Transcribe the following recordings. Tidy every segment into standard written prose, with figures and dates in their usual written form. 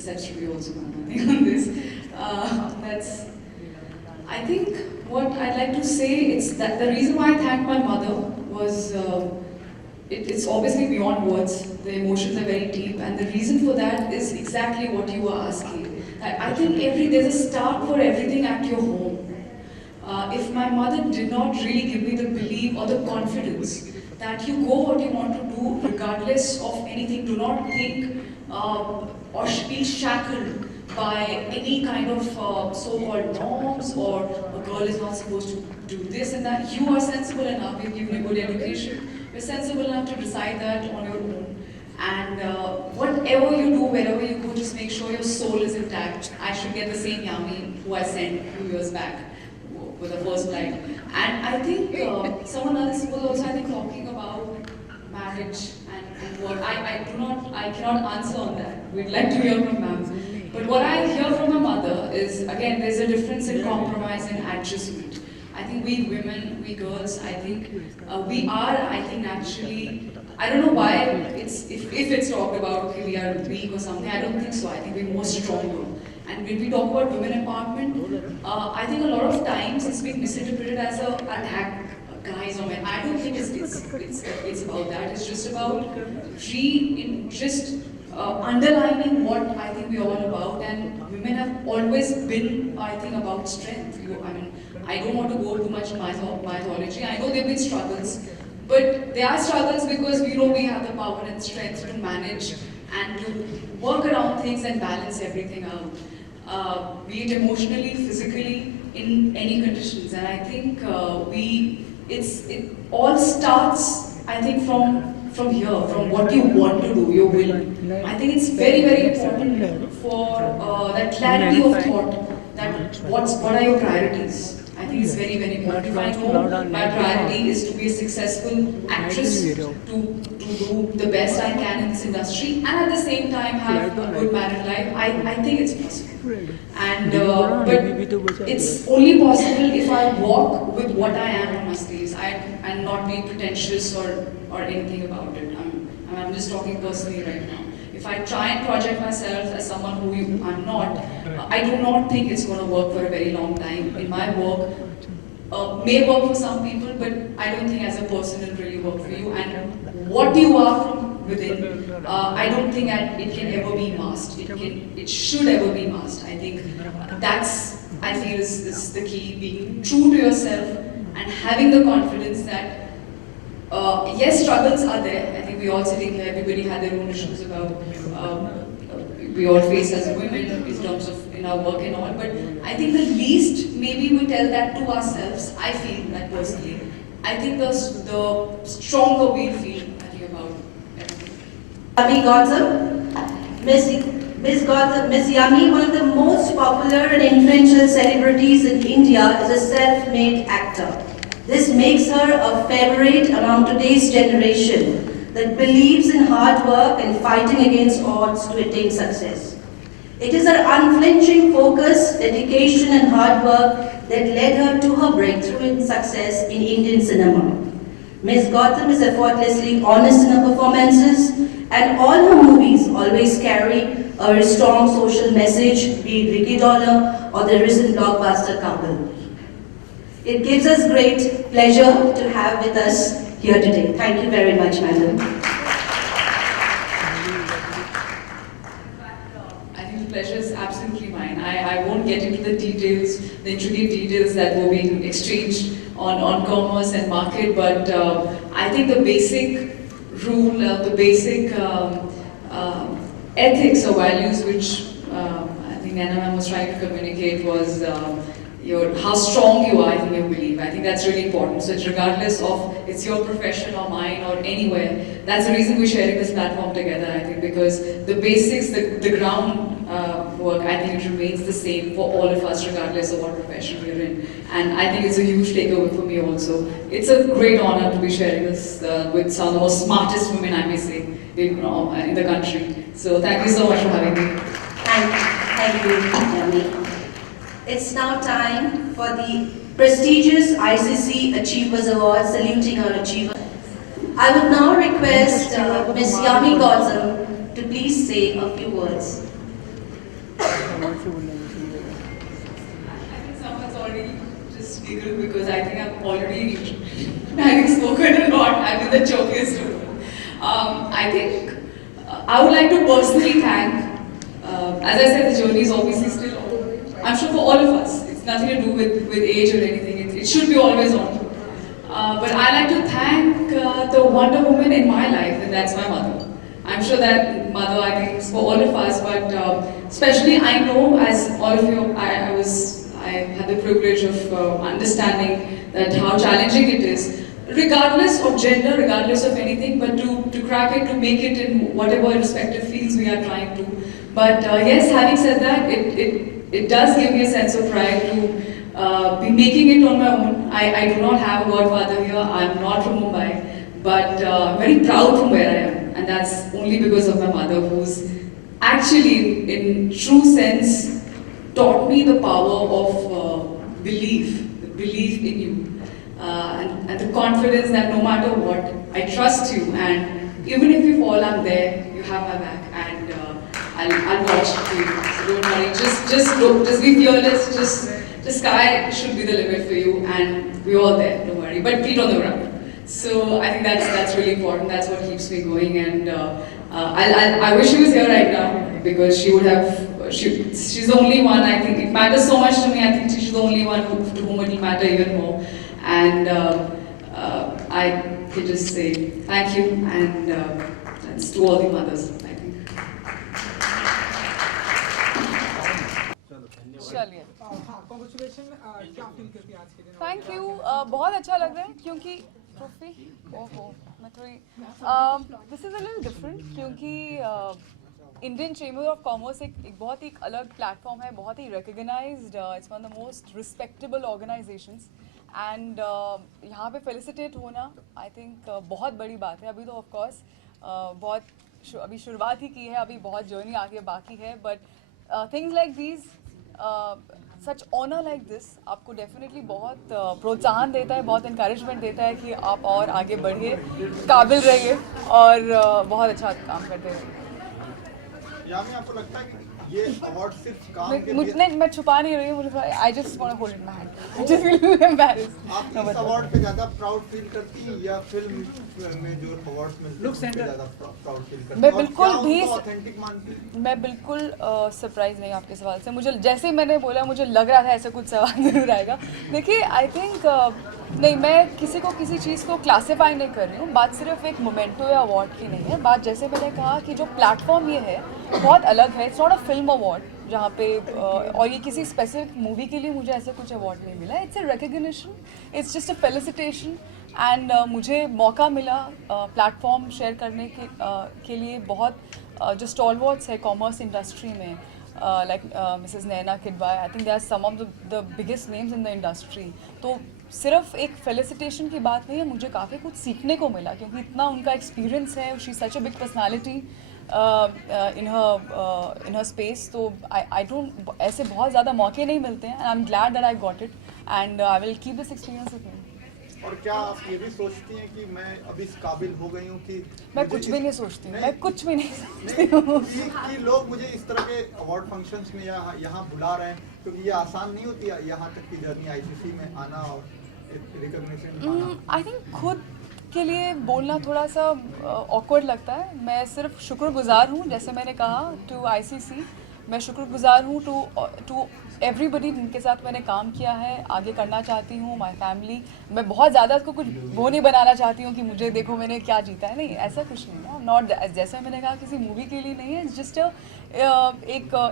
Giuseppe should be also commenting on this. I think what I'd like to say is that the reason why I thank my mother was it's obviously beyond words. The emotions are very deep, and the reason for that is exactly what you were asking. I think there's a start for everything at your home. If my mother did not really give me the belief or the confidence that you go what you want to do regardless of anything, do not think or be shackled by any kind of so-called norms or a girl is not supposed to do this and that. You are sensible enough, you've given a good education, you're sensible enough to decide that on your own. And whatever you do, wherever you go, just make sure your soul is intact. I should get the same Yami who I sent a few years back with the first flight. And I think someone else was also, I think, talking about marriage and work. I cannot answer on that. We'd like to hear from ma'am. But what I hear from my mother is, again, there's a difference in compromise and adjustment. I think we women, we girls, I think we are, I think, naturally, I don't know why if it's talked about, okay, we are weak or something, I don't think so. I think we're more stronger. And when we talk about women empowerment, I think a lot of times it's been misinterpreted as a attack guys or men. I don't think it's about that. It's just about underlining what I think we're all about. And women have always been, I think, about strength. I don't want to go too much in mythology. I know there have been struggles, but there are struggles because we know we have the power and strength to manage and to work around things and balance everything out, be it emotionally, physically, in any conditions. And I think it all starts, I think, from here, from what you want to do, your will. I think it's very, very important for that clarity of thought, that what are your priorities. I think it's very, very important. If I know my priority is to be a successful actress, to do the best I can in this industry, and at the same time have a good married life, I think it's possible. And but it's only possible if I walk with what I am on my sleeves, and not be pretentious or anything about it. I'm just talking personally right now. If I try and project myself as someone who I'm not, I do not think it's going to work for a very long time. In my work, may work for some people, but I don't think as a person it really work for you. And what you are from within, I don't think it can ever be masked. It should ever be masked. I think that's, I feel, is the key. Being true to yourself and having the confidence that yes, struggles are there. I think we all sitting here, everybody had their own issues about we all face as women in terms of in our work and all. But I think the least maybe we tell that to ourselves. I feel that personally. I think the stronger we feel, I think, about everything. Yami Gautam, Miss Yami, one of the most popular and influential celebrities in India, is a self-made actor. This makes her a favorite among today's generation that believes in hard work and fighting against odds to attain success. It is her unflinching focus, dedication and hard work that led her to her breakthrough in success in Indian cinema. Ms. Gautam is effortlessly honest in her performances, and all her movies always carry a very strong social message, be it Vicky Dollar or the recent blockbuster Couple. It gives us great pleasure to have with us here today. Thank you very much, madam. I think the pleasure is absolutely mine. I won't get into the details, the intricate details that were being exchanged on commerce and market, but I think the basic rule, the basic ethics or values which I think Nana was trying to communicate was how strong you are in your belief. I think that's really important. So it's regardless of it's your profession or mine or anywhere, that's the reason we're sharing this platform together, I think, because the basics, the ground work, I think it remains the same for all of us regardless of what profession we're in. And I think it's a huge takeaway for me also. It's a great honor to be sharing this with some of the most smartest women, I may say, in the country. So thank you so much for having me. Thank you, Yami. It's now time for the prestigious ICC Achievers Award, saluting our achievers. I would now request Ms. Yami Gautam to please say a few words. से बोलना है? I think someone's already just giggled because I think I've already having spoken a lot. I've been the jokiest of them. I think I would like to personally thank, as I said, the journey is obviously still on. I'm sure for all of us, it's nothing to do with age or anything. It should be always on. But I like to thank the Wonder Woman in my life, and that's my mother. I'm sure that mother, I think, is for all of us, but especially I know, as all of you, I had the privilege of understanding that how challenging it is, regardless of gender, regardless of anything, but to crack it, to make it in whatever respective fields we are trying to. But yes, having said that, it does give me a sense of pride to be making it on my own. I do not have a godfather here. I'm not from Mumbai, but I'm very proud from where I am, and that's only because of my mother, who's actually, in true sense, taught me the power of belief in you, and the confidence that no matter what, I trust you, and even if you fall, I'm there. You have my back, and I'll watch for you. So don't worry. Just be fearless. The sky should be the limit for you, and we're all there. Don't worry. But feet on the ground. So I think that's really important. That's what keeps me going, and I wish she was here right now because she would have. She's the only one. I think it matters so much to me. I think she's the only one to whom it will matter even more. And I can just say thank you, and that's to all the mothers. I think. चलिए congratulation क्या feel करती है आज के दिन thank you बहुत अच्छा लग रहा है क्योंकि ट्रॉफी ओहो मैं थोड़ी this is a little different क्योंकि इंडियन चेंबर ऑफ कॉमर्स एक बहुत ही अलग प्लेटफॉर्म है, बहुत ही recognised, it's one of the most respectable organisations and यहाँ पे फेलिसिटेट होना आई थिंक बहुत बड़ी बात है. अभी तो ऑफकोर्स अभी शुरुआत ही की है, अभी बहुत जर्नी आगे बाकी है, but things like these such honour like this आपको डेफिनेटली बहुत प्रोत्साहन देता है, बहुत इंकरेजमेंट देता है कि आप और आगे बढ़िए, काबिल रहिए और बहुत अच्छा काम करते रहिए. यामी आपको लगता है कि ये अवार्ड सिर्फ काम के मुझे मैं छुपा नहीं रही हूँ, मुझे I just want to hold it my hand, I just feel embarrassed. आप इस अवार्ड पे ज्यादा प्राउड फील करती हैं या फिल्म में जो अवार्ड्स मिलते हैं उस पे ज्यादा प्राउड फील करती हैं? मैं बिल्कुल भी ऑथेंटिक मानती हैं? मैं बिल्कुल सरप्राइज नहीं आपके सवाल से. मुझे जैसे ही मैंने बोला मुझे लग रहा था ऐसा कुछ सवाल जरूर आएगा. देखिए आई थिंक नहीं, मैं किसी को किसी चीज़ को क्लासीफाई नहीं कर रही हूँ. बात सिर्फ एक मोमेंटो या अवार्ड की नहीं है. बात जैसे मैंने कहा कि जो प्लेटफॉर्म ये है बहुत अलग है. It's not a film award जहाँ पे और ये किसी स्पेसिफिक मूवी के लिए मुझे ऐसे कुछ अवार्ड नहीं मिला. It's a recognition, it's just a felicitation and मुझे मौका मिला प्लेटफॉर्म शेयर करने के लिए. बहुत जो स्टॉलवर्ड्स है कॉमर्स इंडस्ट्री में like Mrs. Naina Kidwai, I think they are some of the biggest names in the industry. तो सिर्फ एक फेलिसिटेशन की बात नहीं है, मुझे काफ़ी कुछ सीखने को मिला क्योंकि इतना उनका एक्सपीरियंस है. She such a big personality in her space. तो आई डोंट ऐसे बहुत ज़्यादा मौके नहीं मिलते हैं. I am glad that I got it and I will keep this experience with me. और क्या आप ये भी सोचती हैं कि मैं अभी इस काबिल हो गई हूँ कि मैं कुछ भी नहीं सोचती हूँ, मैं कुछ भी नहीं सोचती हूँ कि लोग मुझे इस तरह के अवार्ड फंक्शंस में यहाँ बुला रहे हैं, क्योंकि ये आसान नहीं होती है यहाँ तक की जर्नी आईसीसी में आना और रिकॉग्निशन. आई थिंक खुद के लिए बोलना थोड़ा सा ऑकवर्ड लगता है. मैं सिर्फ शुक्रगुजार हूँ, जैसे मैंने कहा, टू आईसीसी. मैं शुक्रगुजार हूँ टू एवरीबडी जिनके साथ मैंने काम किया है, आगे करना चाहती हूँ. माय फैमिली, मैं बहुत ज़्यादा उसको कुछ वो नहीं बनाना चाहती हूँ कि मुझे देखो मैंने क्या जीता है. नहीं, ऐसा कुछ नहीं है. नॉट जैसे मैंने कहा किसी मूवी के लिए नहीं है. जस्ट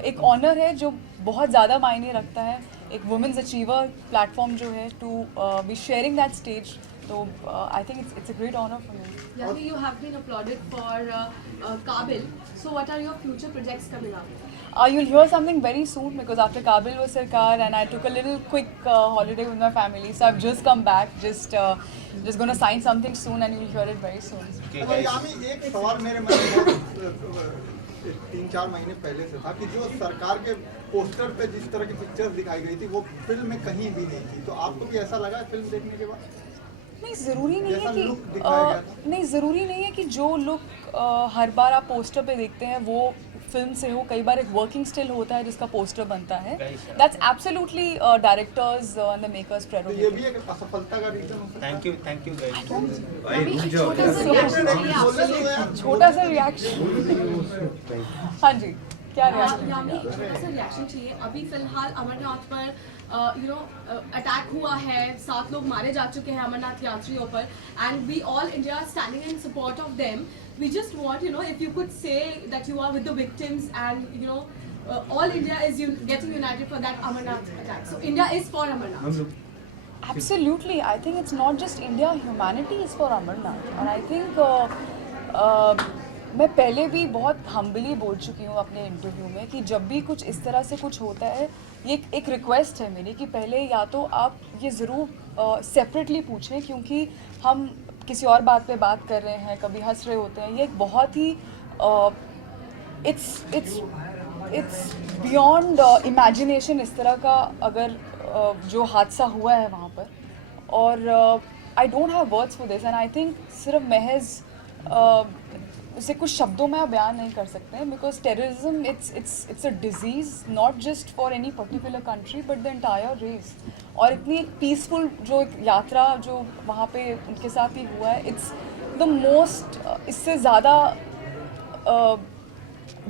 एक ऑनर है जो बहुत ज़्यादा मायने रखता है. एक वुमेन्स अचीवर प्लेटफॉर्म जो है, to be sharing that stage. So I think it's a great honor for me. Yami, you have been applauded for Kabil. So what are your future projects coming up? You'll hear something very soon because after Kabil was Sarkar and I took a little quick holiday with my family. So I've just come back, just going to sign something soon and you'll hear it very soon. तो यामी एक सवाल मेरे मन में 3-4 महीने पहले से था कि जो सरकार के पोस्टर पे जिस तरह की पिक्चर्स दिखाई गई थी वो फिल्म में कहीं भी नहीं थी. तो आपको भी ऐसा लगा फिल्म देखने के बाद? नहीं, ज़रूरी नहीं है कि नहीं, ज़रूरी नहीं है कि जो लुक हर बार आप पोस्टर पे देखते हैं वो फिल्म से हो, कई बार एक वर्किंग स्टिल होता है जिसका पोस्टर बनता है. That's absolutely directors and the makers तो ये प्रेरोगेटिव. भी एक असफलता का रीजन हो सकता है। Thank you guys. अभी एक छोटा सा रिएक्शन चाहिए आपसे। छोटा सा रिएक्शन. हाँ जी, क्या रिएक्शन? यामी एक छोटा सा रिएक्शन चाहिए। अभी फिलहाल अमरनाथ पर अटैक हुआ है, 7 लोग मारे जा चुके हैं अमरनाथ यात्रियों पर, and we all India standing in support of them. We just want if you could say that you are with the victims and all India is getting united for that Amarnath attack. So India is for Amarnath. Absolutely. I think it's not just India. Humanity is for Amarnath. And I think मैं पहले भी बहुत humbly बोल चुकी हूँ अपने interview में कि जब भी कुछ इस तरह से कुछ होता है, ये एक रिक्वेस्ट है मेरी कि पहले या तो आप ये ज़रूर सेपरेटली पूछें, क्योंकि हम किसी और बात पे बात कर रहे हैं, कभी हंस रहे होते हैं. ये एक बहुत ही इट्स बियॉन्ड इमेजिनेशन इस तरह का अगर जो हादसा हुआ है वहाँ पर. और I don't have words for this, and I think सिर्फ महज उसे कुछ शब्दों में आप बयान नहीं कर सकते हैं, because terrorism it's a disease not just for any particular country but the entire race. और इतनी एक पीसफुल जो एक यात्रा जो वहाँ पे उनके साथ ही हुआ है, इट्स द मोस्ट, इससे ज़्यादा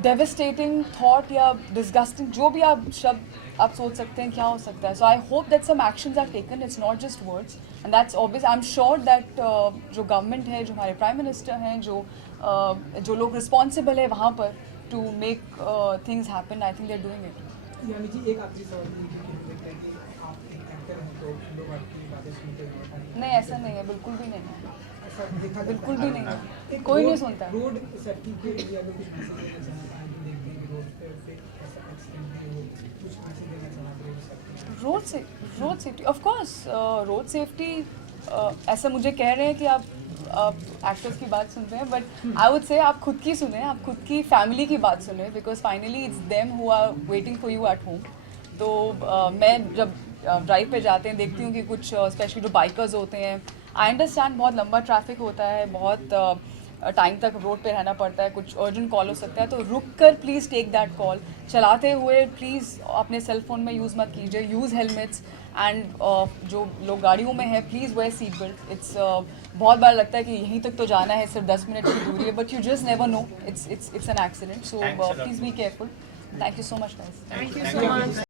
डेविस्टेटिंग थॉट या डिस्गस्टिंग जो भी आप शब्द आप सोच सकते हैं क्या हो सकता है. So I hope that some actions are taken, it's not just words, and that's obvious. I am sure that जो गवर्नमेंट है, जो हमारे प्राइम मिनिस्टर हैं, जो लोग रिस्पॉन्सिबल है वहाँ पर to make things happen, I think they are doing it. Yami ji, एक आखिरी सवाल ये कि आप एक एक्टर हैं तो लोग आपकी बातें सुनते हैं। नहीं, ऐसा नहीं है, बिल्कुल भी नहीं है, ऐसा देखा बिल्कुल भी नहीं है, एक कोई नहीं रोड- सुनता है. रोड सेफ्टी के एरिया में कुछ मैसेज देना चाहते हैं कि देखते हैं कि रोड पे ऐसा एक्सीडेंट भी हो, कुछ मैसेज देना चाहते हैं road safety? Road safety of course. Road safety ऐसा मुझे कह रहे हैं कि आप एक्टर्स की बात सुन रहे हैं, बट आई वुड से आप खुद की सुने, आप खुद की फैमिली की बात सुने, because finally it's them who are waiting for you at home. तो मैं जब ड्राइव पे जाते हैं देखती हूँ कि कुछ स्पेशली जो बाइकर्स होते हैं, आई अंडरस्टैंड बहुत लंबा ट्रैफिक होता है, बहुत टाइम तक रोड पे रहना पड़ता है, कुछ अर्जेंट कॉल हो सकता है, तो रुक कर प्लीज़ टेक दैट कॉल. चलाते हुए प्लीज़ अपने सेल फोन में यूज़ मत कीजिए, यूज़ हेलमेट्स, एंड जो लोग गाड़ियों में है please where seat belt. It's बहुत बार लगता है कि यहीं तक तो जाना है, सिर्फ 10 मिनट की दूरी है, but you just never know, it's an accident. So please be careful. Thank you so much guys. Thank you so much.